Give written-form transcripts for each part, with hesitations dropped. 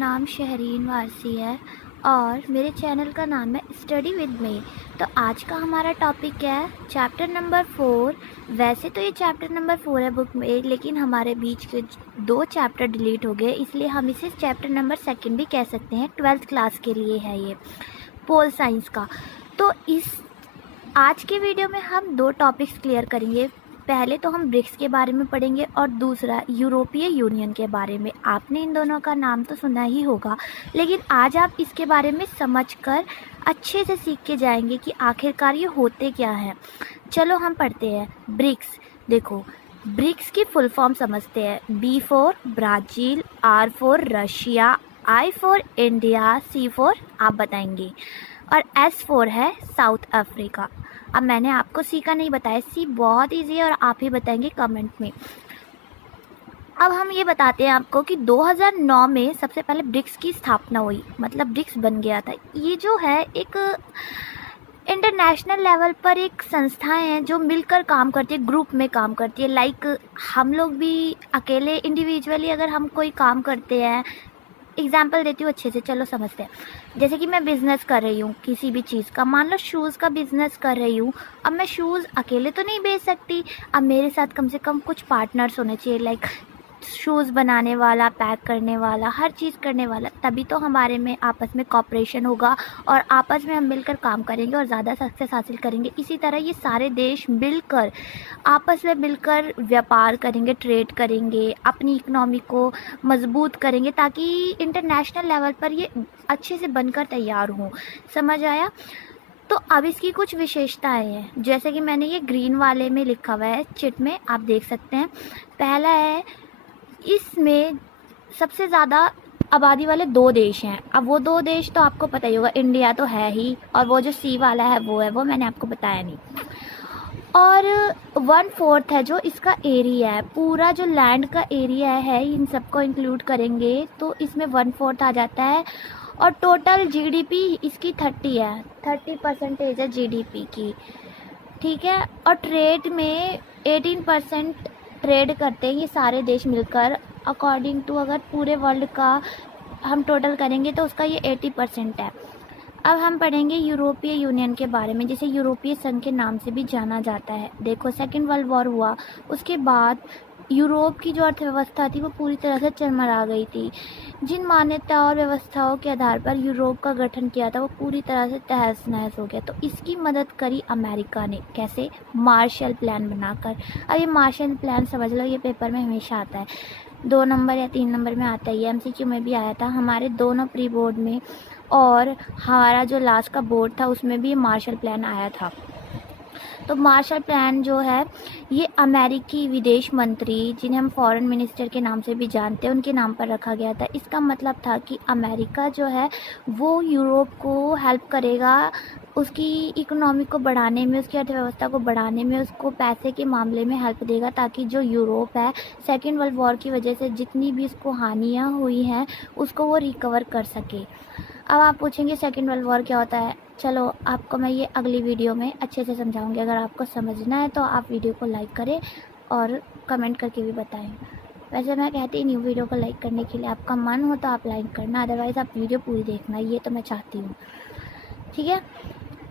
नाम शहरीन वारसी है और मेरे चैनल का नाम है स्टडी विद मी। तो आज का हमारा टॉपिक है चैप्टर नंबर 4। वैसे तो ये चैप्टर नंबर 4 है बुक में, लेकिन हमारे बीच के 2 चैप्टर डिलीट हो गए, इसलिए हम इसे चैप्टर नंबर 2 भी कह सकते हैं। 12th क्लास के लिए है ये पोल साइंस का। तो इस आज के वीडियो में हम 2 टॉपिक्स क्लियर करेंगे। पहले तो हम ब्रिक्स के बारे में पढ़ेंगे और दूसरा यूरोपीय यूनियन के बारे में। आपने इन दोनों का नाम तो सुना ही होगा, लेकिन आज आप इसके बारे में समझकर अच्छे से सीख के जाएंगे कि आखिरकार ये होते क्या हैं। चलो हम पढ़ते हैं ब्रिक्स। देखो, ब्रिक्स की फुल फॉर्म समझते हैं। B for Brazil, R for Russia, I for India, C for आप बताएंगे, और S फॉर है साउथ अफ्रीका। अब मैंने आपको सी का नहीं बताया, सी बहुत इजी है और आप ही बताएंगे कमेंट में। अब हम ये बताते हैं आपको कि 2009 में सबसे पहले ब्रिक्स की स्थापना हुई, मतलब ब्रिक्स बन गया था। ये जो है एक इंटरनेशनल लेवल पर एक संस्थाएं हैं जो मिलकर काम करती है, ग्रुप में काम करती है। लाइक हम लोग भी अकेले इंडिविजुअली अगर हम कोई काम करते हैं, एग्जाम्पल देती हूँ अच्छे से, चलो समझते हैं। जैसे कि मैं बिज़नेस कर रही हूँ किसी भी चीज़ का, मान लो शूज़ का बिज़नेस कर रही हूँ। अब मैं शूज़ अकेले तो नहीं बेच सकती, अब मेरे साथ कम से कम कुछ पार्टनर्स होने चाहिए। लाइक शूज़ बनाने वाला, पैक करने वाला, हर चीज़ करने वाला, तभी तो हमारे में आपस में कॉपरेशन होगा और आपस में हम मिलकर काम करेंगे और ज़्यादा सक्सेस हासिल करेंगे। इसी तरह ये सारे देश मिलकर आपस में मिलकर व्यापार करेंगे, ट्रेड करेंगे, अपनी इकनॉमी को मजबूत करेंगे, ताकि इंटरनेशनल लेवल पर ये अच्छे से बनकर तैयार हों। समझ आया? तो अब इसकी कुछ विशेषताएं हैं, जैसे कि मैंने ये ग्रीन वाले में लिखा हुआ है चिट में, आप देख सकते हैं। पहला है, इसमें सबसे ज़्यादा आबादी वाले 2 देश हैं। अब वो 2 देश तो आपको पता ही होगा, इंडिया तो है ही, और वो जो सी वाला है वो मैंने आपको बताया नहीं। और 1/4 है जो इसका एरिया है, पूरा जो लैंड का एरिया है, इन सबको इंक्लूड करेंगे तो इसमें 1/4 आ जाता है। और टोटल जीडीपी इसकी 30 है, 30% है जीडीपी की, ठीक है। और ट्रेड में 18% ट्रेड करते हैं ये सारे देश मिलकर। अकॉर्डिंग टू अगर पूरे वर्ल्ड का हम टोटल करेंगे तो उसका ये 80% है। अब हम पढ़ेंगे यूरोपीय यूनियन के बारे में, जिसे यूरोपीय संघ के नाम से भी जाना जाता है। देखो, 2nd वर्ल्ड वॉर हुआ, उसके बाद यूरोप की जो अर्थव्यवस्था थी वो पूरी तरह से चरमरा गई थी। जिन मान्यताओं और व्यवस्थाओं के आधार पर यूरोप का गठन किया था वो पूरी तरह से तहस नहस हो गया। तो इसकी मदद करी अमेरिका ने, कैसे? मार्शल प्लान बनाकर। अब ये मार्शल प्लान समझ लो, ये पेपर में हमेशा आता है, 2 नंबर या 3 नंबर में आता है, MCQ में भी आया था हमारे दोनों प्री बोर्ड में, और हमारा जो लास्ट का बोर्ड था उसमें भी मार्शल प्लान आया था। तो मार्शल प्लान जो है ये अमेरिकी विदेश मंत्री, जिन्हें हम फॉरेन मिनिस्टर के नाम से भी जानते हैं, उनके नाम पर रखा गया था। इसका मतलब था कि अमेरिका जो है वो यूरोप को हेल्प करेगा, उसकी इकोनॉमी को बढ़ाने में, उसकी अर्थव्यवस्था को बढ़ाने में, उसको पैसे के मामले में हेल्प देगा, ताकि जो यूरोप है 2nd वर्ल्ड वॉर की वजह से जितनी भी उसको हानियाँ हुई हैं उसको वो रिकवर कर सके। अब आप पूछेंगे 2nd वर्ल्ड वॉर क्या होता है? चलो आपको मैं ये अगली वीडियो में अच्छे से समझाऊंगी। अगर आपको समझना है तो आप वीडियो को लाइक करें और कमेंट करके भी बताएं। वैसे मैं कहती नहीं हूँ वीडियो को लाइक करने के लिए, आपका मन हो तो आप लाइक करना, अदरवाइज़ आप वीडियो पूरी देखना, ये तो मैं चाहती हूँ, ठीक है।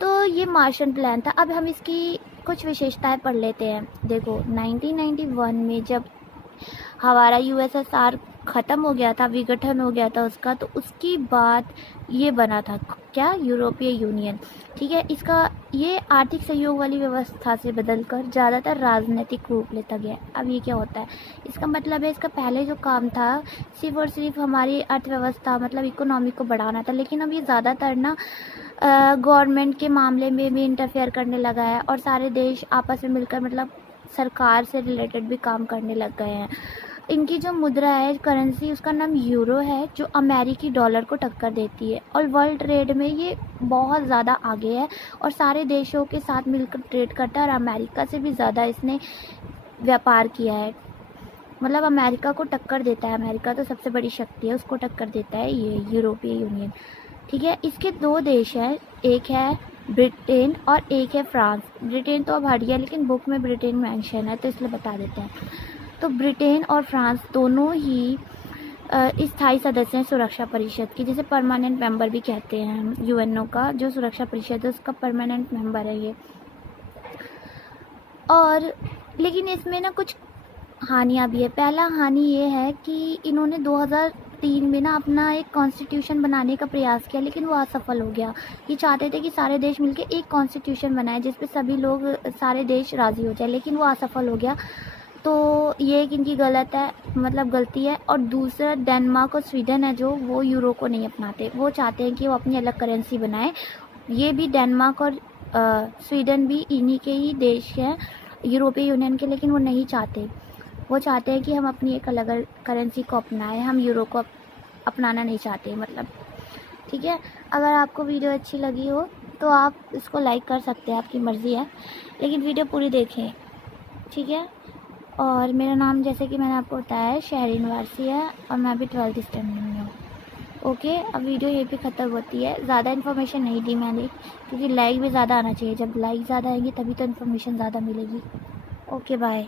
तो ये मार्शल प्लान था। अब हम इसकी कुछ विशेषताएं पढ़ लेते हैं। देखो, 1991 में जब हमारा USSR ख़त्म हो गया था, विघटन हो गया था उसका, तो उसकी बाद ये बना था, क्या? यूरोपीय यूनियन, ठीक है। इसका ये आर्थिक सहयोग वाली व्यवस्था से बदलकर ज़्यादातर राजनीतिक रूप लेता गया। अब ये क्या होता है? इसका मतलब है, इसका पहले जो काम था सिर्फ और सिर्फ हमारी अर्थव्यवस्था, मतलब इकोनॉमी को बढ़ाना था, लेकिन अब ये ज़्यादातर ना गवर्नमेंट के मामले में भी इंटरफेयर करने लगा है, और सारे देश आपस में मिलकर, मतलब सरकार से रिलेटेड भी काम करने लग गए हैं। इनकी जो मुद्रा है, करेंसी, उसका नाम यूरो है, जो अमेरिकी डॉलर को टक्कर देती है, और वर्ल्ड ट्रेड में ये बहुत ज़्यादा आगे है और सारे देशों के साथ मिलकर ट्रेड करता है, और अमेरिका से भी ज़्यादा इसने व्यापार किया है। मतलब अमेरिका को टक्कर देता है, अमेरिका तो सबसे बड़ी शक्ति है, उसको टक्कर देता है ये यूरोपीय यूनियन, ठीक है। इसके 2 देश हैं, एक है ब्रिटेन और एक है फ्रांस। ब्रिटेन तो अब हट गया, लेकिन बुक में ब्रिटेन मेंशन है तो इसलिए बता देते हैं। तो ब्रिटेन और फ्रांस दोनों ही स्थायी सदस्य हैं सुरक्षा परिषद की, जैसे परमानेंट मेंबर भी कहते हैं हम यूएनओ का, जो सुरक्षा परिषद है उसका परमानेंट मेंबर है ये। और लेकिन इसमें ना कुछ हानियाँ भी है। पहला हानि ये है कि इन्होंने 2003 में ना अपना एक कॉन्स्टिट्यूशन बनाने का प्रयास किया, लेकिन वो असफल हो गया। ये चाहते थे कि सारे देश मिलकर एक कॉन्स्टिट्यूशन बनाए जिस पे सभी लोग, सारे देश राज़ी हो जाए, लेकिन वो असफल हो गया। तो ये एक इनकी गलती है। और दूसरा, डेनमार्क और स्वीडन है जो, वो यूरो को नहीं अपनाते, वो चाहते हैं कि वो अपनी अलग करेंसी बनाए। ये भी डेनमार्क और स्वीडन भी इन्हीं के ही देश हैं यूरोपीय यूनियन के, लेकिन वो नहीं चाहते। वो चाहते हैं कि हम अपनी एक अलग करेंसी को अपनाएं, हम यूरो को अपनाना नहीं चाहते मतलब। ठीक है, अगर आपको वीडियो अच्छी लगी हो तो आप इसको लाइक कर सकते हैं, आपकी मर्ज़ी है, लेकिन वीडियो पूरी देखें। ठीक है, और मेरा नाम जैसे कि मैंने आपको बताया है शहरीन वारसी है, और मैं अभी 12th स्टैंडर्ड में हूँ। ओके, अब वीडियो यहीं पे ख़त्म होती है। ज़्यादा इन्फॉर्मेशन नहीं दी मैंने, क्योंकि लाइक भी ज़्यादा आना चाहिए। जब लाइक ज़्यादा आएंगे तभी तो इन्फॉर्मेशन ज़्यादा मिलेगी। Okay, bye.